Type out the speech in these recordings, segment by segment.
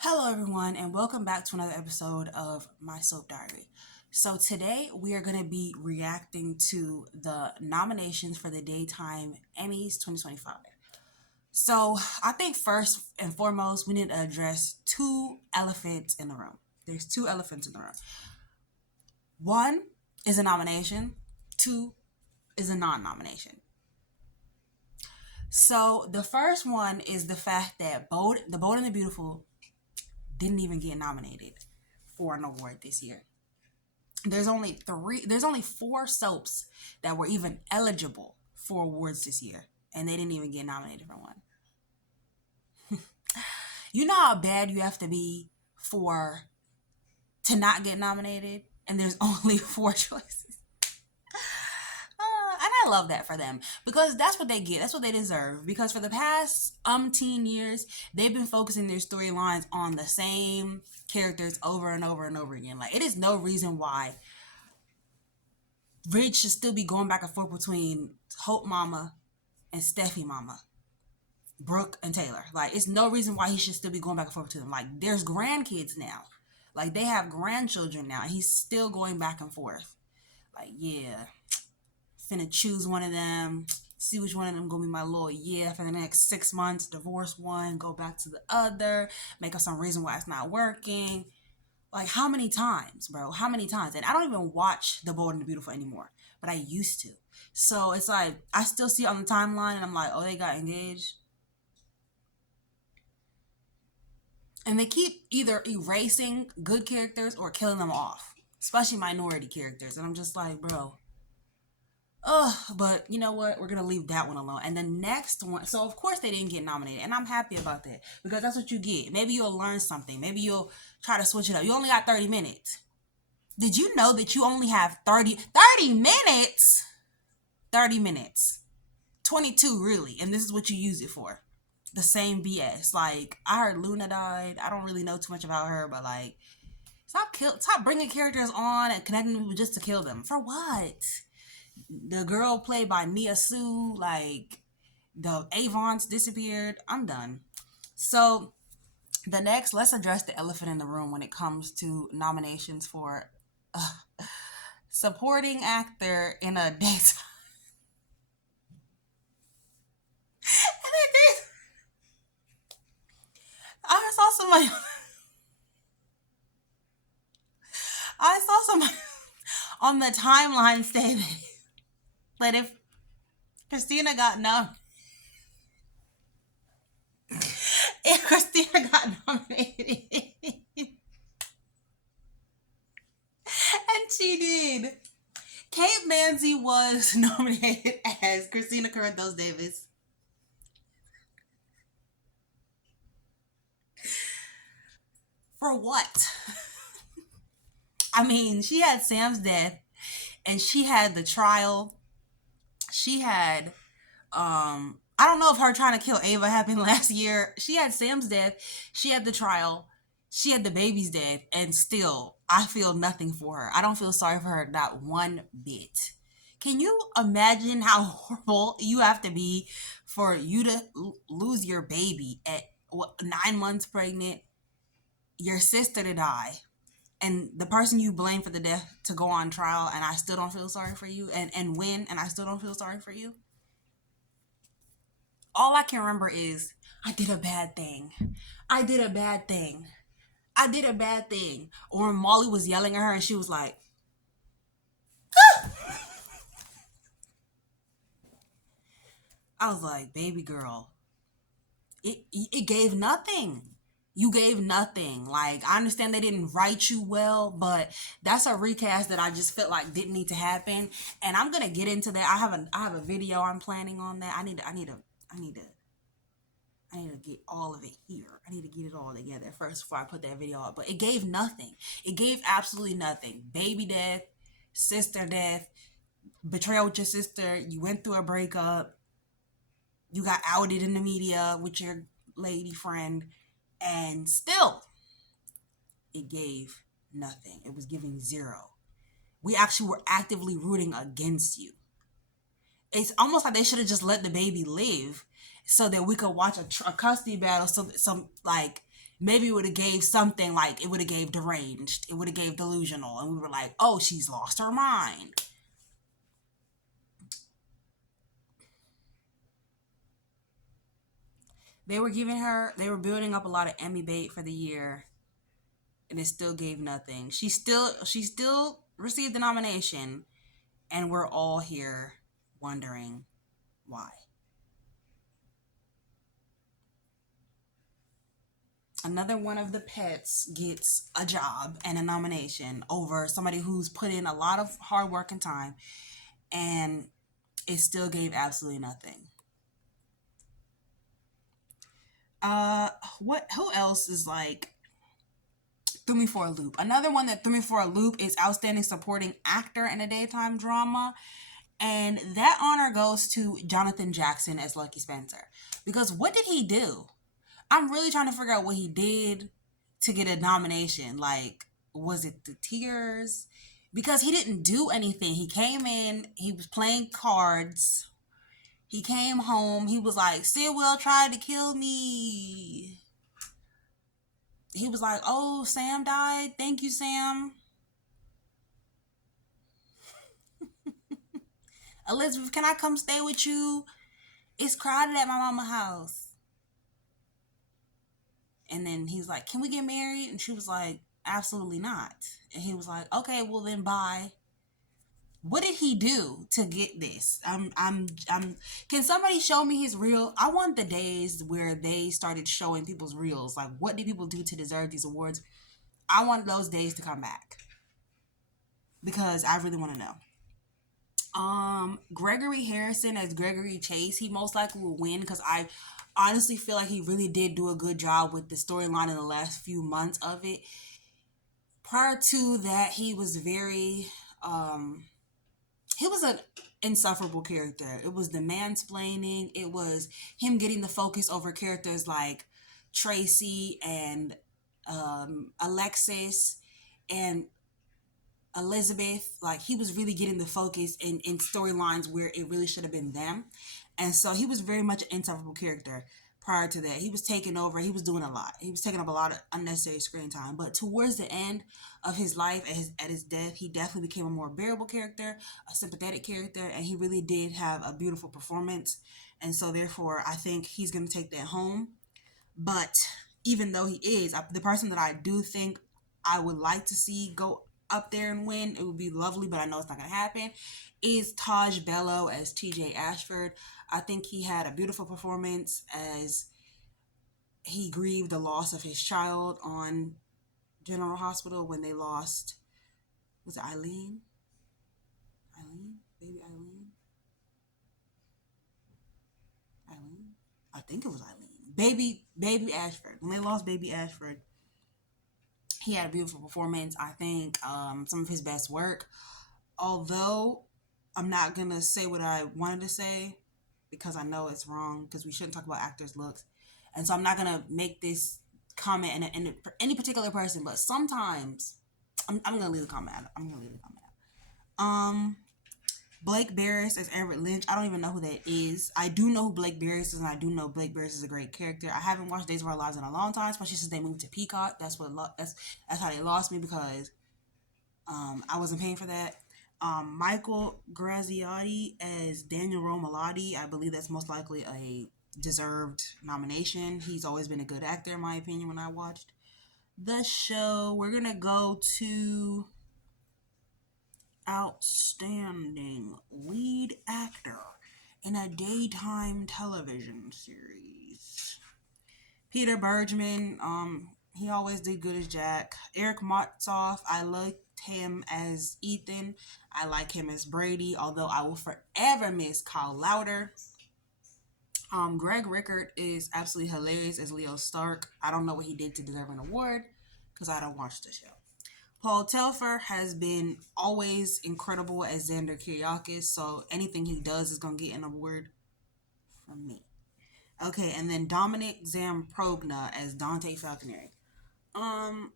Hello, everyone, and welcome back to another episode of My Soap Diary. So, today we are going to be reacting to the nominations for the Daytime Emmys 2025. So, I think first and foremost, we need to address two elephants in the room. There's two elephants in the room. One is a nomination, two is a non nomination. So, the first one is the fact that The Bold and the Beautiful didn't even get nominated for an award this year. There's only four soaps that were even eligible for awards this year, and they didn't even get nominated for one. You know how bad you have to be to not get nominated, and there's only four choices. And I love that for them because that's what they get. That's what they deserve. Because for the past umpteen years, they've been focusing their storylines on the same characters over and over and over again. Like, it is no reason why Ridge should still be going back and forth between Hope Mama and Steffi Mama, Brooke and Taylor. Like, it's no reason why he should still be going back and forth to them. Like, there's grandkids now. Like, they have grandchildren now. And he's still going back and forth. Like, yeah. Finna choose one of them, see which one of them gonna be my little for the next 6 months, divorce one, go back to the other, make up some reason why it's not working. Like, how many times, bro? How many times? And I don't even watch The Bold and the Beautiful anymore, but I used to. So it's like, I still see it on the timeline and I'm like, oh, they got engaged. And they keep either erasing good characters or killing them off, especially minority characters. And I'm just like, bro. But you know what? We're going to leave that one alone. And the next one, so of course they didn't get nominated. And I'm happy about that because that's what you get. Maybe you'll learn something. Maybe you'll try to switch it up. You only got 30 minutes. Did you know that you only have 30 minutes? 30 minutes. 22 really. And this is what you use it for. The same BS. Like, I heard Luna died. I don't really know too much about her, but like, stop bringing characters on and connecting people just to kill them. For what? The girl played by Nia Sue, like, the Avons disappeared. I'm done. So let's address the elephant in the room when it comes to nominations for supporting actor in a daytime. I saw somebody. I saw somebody on the timeline say that if Christina got nominated, and she did. Kate Mansi was nominated as Christina Carruthers Davis. For what? I mean, she had Sam's death, and she had the trial. She had, I don't know if her trying to kill Ava happened last year. She had Sam's death. She had the trial. She had the baby's death. And still, I feel nothing for her. I don't feel sorry for her, not one bit. Can you imagine how horrible you have to be for you to lose your baby at 9 months pregnant, your sister to die, and the person you blame for the death to go on trial, and I still don't feel sorry for you, and win, and I still don't feel sorry for you? All I can remember is, I did a bad thing. I did a bad thing. I did a bad thing. Or Molly was yelling at her, and she was like, ah! I was like, baby girl, it gave nothing. You gave nothing. Like, I understand they didn't write you well, but that's a recast that I just felt like didn't need to happen. And I'm gonna get into that. I have a video I'm planning on that. I need to get all of it here. I need to get it all together first before I put that video up. But it gave nothing. It gave absolutely nothing. Baby death, sister death, betrayal with your sister. You went through a breakup. You got outed in the media with your lady friend. And still, it gave nothing. It was giving zero. We actually were actively rooting against you. It's almost like they should have just let the baby live so that we could watch a custody battle. So like, maybe it would have gave something like, it would have gave deranged, it would have gave delusional, and we were like, oh, she's lost her mind. They were building up a lot of Emmy bait for the year, and it still gave nothing. She still received the nomination, and we're all here wondering why. Another one of the pets gets a job and a nomination over somebody who's put in a lot of hard work and time, and it still gave absolutely nothing. What? Who else is like threw me for a loop? Another one that threw me for a loop is outstanding supporting actor in a daytime drama, and that honor goes to Jonathan Jackson as Lucky Spencer. Because what did he do? I'm really trying to figure out what he did to get a nomination. Like, was it the tears? Because he didn't do anything. He came in, he was playing cards. He came home, he was like, Stilwell tried to kill me. He was like, oh, Sam died. Thank you, Sam. Elizabeth, can I come stay with you? It's crowded at my mama's house. And then he's like, can we get married? And she was like, absolutely not. And he was like, okay, well then bye. What did he do to get this? Can somebody show me his reel? I want the days where they started showing people's reels. Like, what did people do to deserve these awards? I want those days to come back because I really want to know. Gregory Harrison as Gregory Chase, he most likely will win because I honestly feel like he really did do a good job with the storyline in the last few months of it. Prior to that, he was an insufferable character. It was the mansplaining. It was him getting the focus over characters like Tracy and Alexis and Elizabeth. Like, he was really getting the focus in storylines where it really should have been them. And so he was very much an insufferable character prior to that. He was taking over. He was doing a lot. He was taking up a lot of unnecessary screen time. But towards the end of his life, at his death, he definitely became a more bearable character, a sympathetic character, and he really did have a beautiful performance. And so therefore, I think he's going to take that home. But even though he is, the person that I do think I would like to see go up there and win, it would be lovely, but I know it's not going to happen, is Tajh Bellow as TJ Ashford. I think he had a beautiful performance as he grieved the loss of his child on General Hospital when they lost, was it Eileen? Eileen? Baby Eileen? Eileen? I think it was Eileen. Baby Ashford. When they lost baby Ashford, he had a beautiful performance. I think some of his best work. Although I'm not going to say what I wanted to say because I know it's wrong, because we shouldn't talk about actors' looks. And so I'm not going to make this comment in any particular person, but sometimes I'm going to leave the comment out. Blake Berris as Everett Lynch. I don't even know who that is. I do know who Blake Berris is, and I do know Blake Berris is a great character. I haven't watched Days of Our Lives in a long time, especially since they moved to Peacock. That's how they lost me, because I wasn't paying for that. Michael Graziati as Daniel Romalotti. I believe that's most likely a deserved nomination. He's always been a good actor, in my opinion, when I watched the show. We're going to go to outstanding lead actor in a daytime television series. Peter Bergman, he always did good as Jack. Eric Motzoff, I liked him as Ethan. I like him as Brady, although I will forever miss Kyle Lowder. Greg Rickard is absolutely hilarious as Leo Stark. I don't know what he did to deserve an award because I don't watch the show. Paul Telfer has been always incredible as Xander Kyriakis, so anything he does is going to get an award from me. Okay, and then Dominic Zamprogna as Dante Falconeri. I'm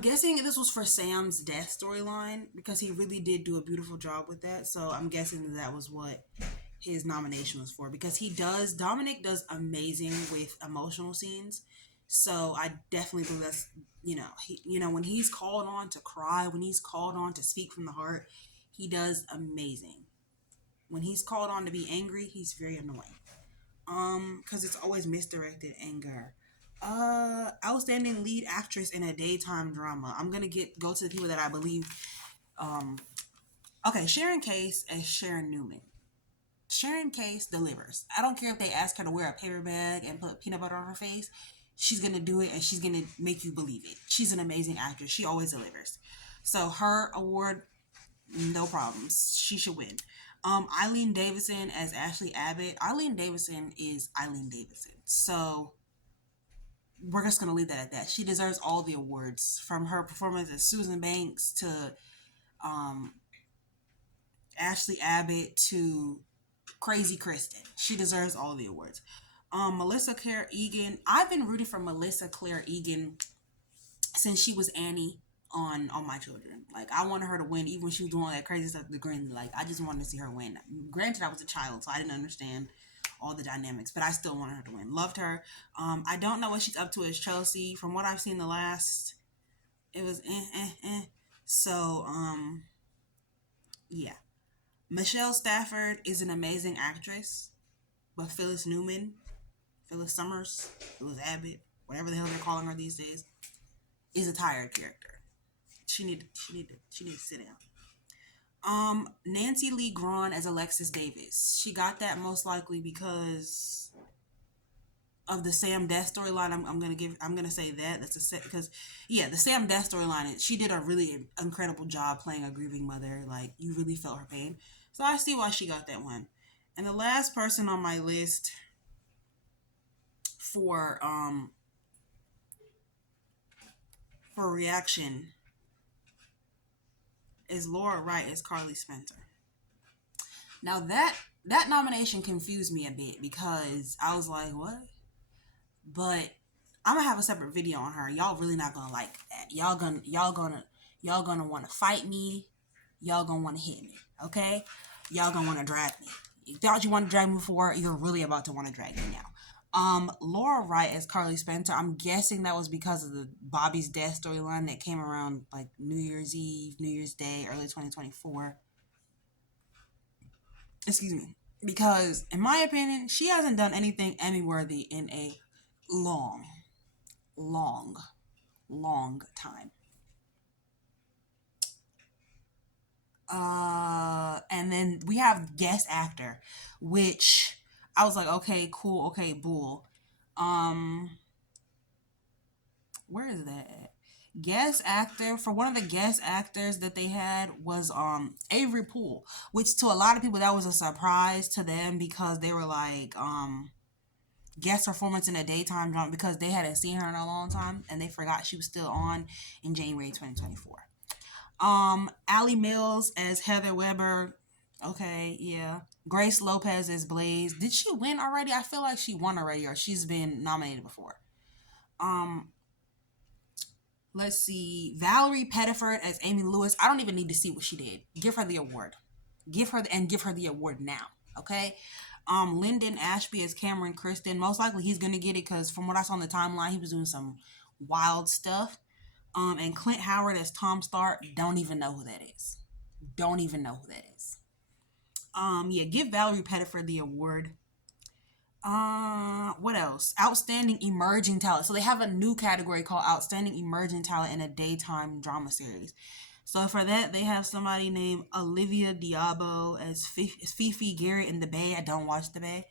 guessing this was for Sam's death storyline because he really did do a beautiful job with that. So I'm guessing that was what his nomination was for, because Dominic does amazing with emotional scenes. So I definitely believe that's, when he's called on to cry, when he's called on to speak from the heart, he does amazing. When he's called on to be angry, he's very annoying. Because it's always misdirected anger. Outstanding lead actress in a daytime drama. I'm gonna go to the people that I believe. Um, okay, Sharon Case as Sharon Newman. Sharon Case delivers. I don't care if they ask her to wear a paper bag and put peanut butter on her face. She's gonna do it, and she's gonna make you believe it. She's an amazing actress. She always delivers. So her award, no problems. She should win. Eileen Davidson as Ashley Abbott. Eileen Davidson is Eileen Davidson. So we're just gonna leave that at that. She deserves all the awards, from her performance as Susan Banks to um, Ashley Abbott to Crazy Kristen. She deserves all the awards. Melissa Claire Egan. I've been rooting for Melissa Claire Egan since she was Annie on My Children. Like, I wanted her to win, even when she was doing all that crazy stuff to Grin. Like, I just wanted to see her win. Granted, I was a child, so I didn't understand all the dynamics, but I still wanted her to win. Loved her. I don't know what she's up to as Chelsea. From what I've seen the last, it was So, yeah. Michelle Stafford is an amazing actress, but Phyllis Summers, Phyllis Abbott, whatever the hell they're calling her these days, is a tired character. She need to sit down. Nancy Lee Grahn as Alexis Davis. She got that most likely because of the Sam Death storyline. I'm gonna say that that's a set, because the Sam Death storyline. She did a really incredible job playing a grieving mother. Like, you really felt her pain. So I see why she got that one. And the last person on my list for reaction is Laura Wright as Carly Spencer. Now that nomination confused me a bit, because I was like, what? But I'm gonna have a separate video on her. Y'all really not gonna like that. Y'all gonna want to fight me. Y'all gonna want to hit me. Okay? Y'all gonna want to drag me. You thought you wanted to drag me before, you're really about to want to drag me now. Laura Wright as Carly Spencer. I'm guessing that was because of the Bobby's death storyline that came around like New Year's Eve, New Year's Day, early 2024. Excuse me. Because, in my opinion, she hasn't done anything Emmy worthy in a long, long, long time. And then we have guest actor, which I was like, okay, cool, okay, bull. Where is that at? Guest actor, for one of the guest actors that they had was Avery Poole, which to a lot of people that was a surprise to them, because they were like guest performance in a daytime drama, because they hadn't seen her in a long time and they forgot she was still on in January 2024. Allie Mills as Heather Weber. Okay, yeah. Grace Lopez as Blaze. Did she win already? I feel like she won already, or she's been nominated before. Let's see. Valerie Pettiford as Amy Lewis. I don't even need to see what she did. Give her the award. Give her the award now. Okay. Lyndon Ashby as Cameron Kristen. Most likely he's gonna get it, because from what I saw on the timeline, he was doing some wild stuff. And Clint Howard as Tom Stark. Don't even know who that is. Give Valerie Pettiford the award. What else? Outstanding Emerging Talent. So they have a new category called Outstanding Emerging Talent in a Daytime Drama Series. So for that, they have somebody named Olivia Diabo as Fifi Garrett in The Bay. I don't watch The Bay.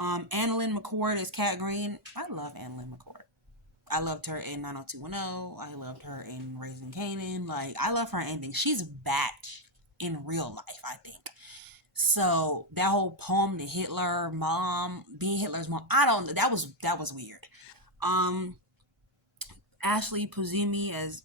Annalynne McCord as Kat Green. I love Annalynne McCord. I loved her in 90210. I loved her in Raising Kanan. Like, I love her in anything. She's batch in real life, I think. So that whole poem to Hitler mom, being Hitler's mom, I don't know. That was weird. Ashley Puzimi as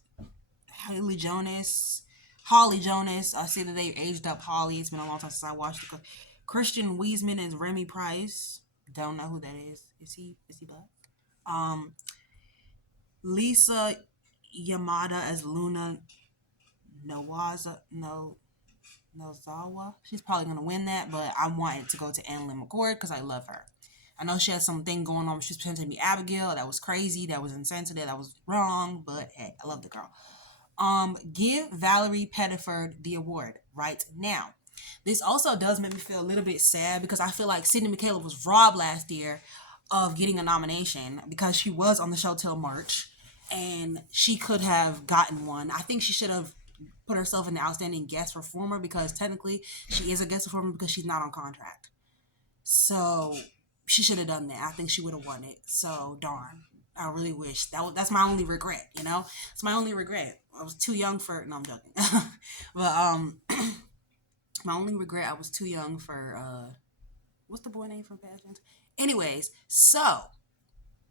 Holly Jonas. I see that they aged up Holly. It's been a long time since I watched it. Christian Wiesman as Remy Price. Don't know who that is. Is he black? Lisa Yamada as Luna Nawaza. No. Nozawa. She's probably gonna win that, but I want it to go to Annalynne McCord because I love her. I know she had something going on. She's pretending to be Abigail. That was crazy. That was insensitive. That was wrong. But hey, I love the girl. Give Valerie Pettiford the award right now. This also does make me feel a little bit sad because I feel like Sydney Mikayla was robbed last year of getting a nomination because she was on the show till March and she could have gotten one. I think she should have put herself in the outstanding guest performer because technically she is a guest performer because she's not on contract. So she should have done that. I think she would have won it. So darn. I really wish that's my only regret, you know? It's my only regret. I was too young for no, I'm joking. But my only regret I was too young for what's the boy name from Pageant? Anyways, so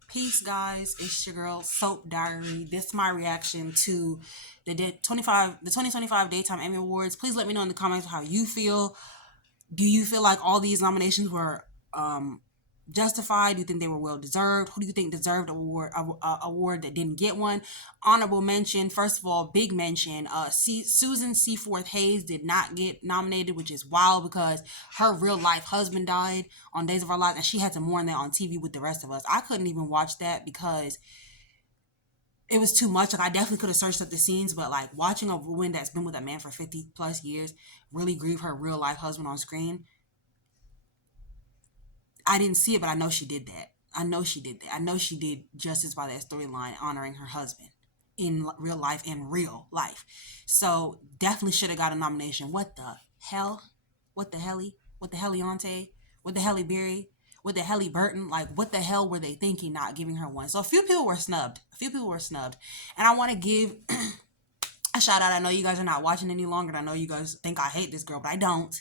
peace guys, it's your girl Soap Diary. This is my reaction to the 2025 Daytime Emmy Awards. Please let me know in the comments how you feel. Do you feel like all these nominations were justified? Do you think they were well deserved? Who do you think deserved award that didn't get one? Honorable mention, first of all, big mention, Susan Seaforth Hayes did not get nominated, which is wild because her real life husband died on Days of Our Lives and she had to mourn that on TV with the rest of us. I couldn't even watch that because it was too much. Like, I definitely could have searched up the scenes, but like watching a woman that's been with a man for 50 plus years really grieve her real life husband on screen, I didn't see it, but I know she did that. I know she did that. I know she did justice by that storyline, honoring her husband in real life, So definitely should have got a nomination. What the hell? What the helly? What the helliante? What the helly Berry? What the helly Burton? Like, what the hell were they thinking not giving her one? So a few people were snubbed. And I want to give a shout out. I know you guys are not watching any longer. And I know you guys think I hate this girl, but I don't.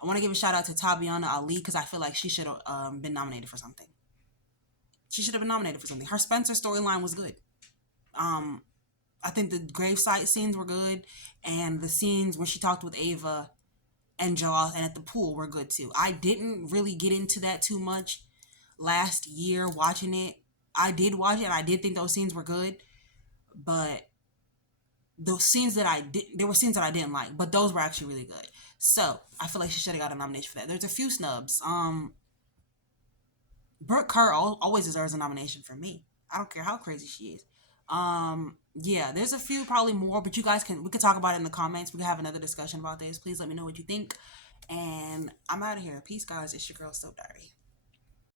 I want to give a shout out to Tabyana Ali because I feel like she should have been nominated for something. Her Spencer storyline was good. I think the gravesite scenes were good, and the scenes when she talked with Ava and Joss and at the pool were good too. I didn't really get into that too much last year watching it. I did watch it, and I did think those scenes were good, but those scenes that there were scenes that I didn't like, but those were actually really good. So I feel like she should have got a nomination for that. There's a few snubs. Brook Kerr always deserves a nomination for me. I don't care how crazy she is. Yeah, there's a few, probably more, but we could talk about it in the comments. We can have another discussion about this. Please let me know what you think. And I'm out of here. Peace, guys. It's your girl, Soap Diary.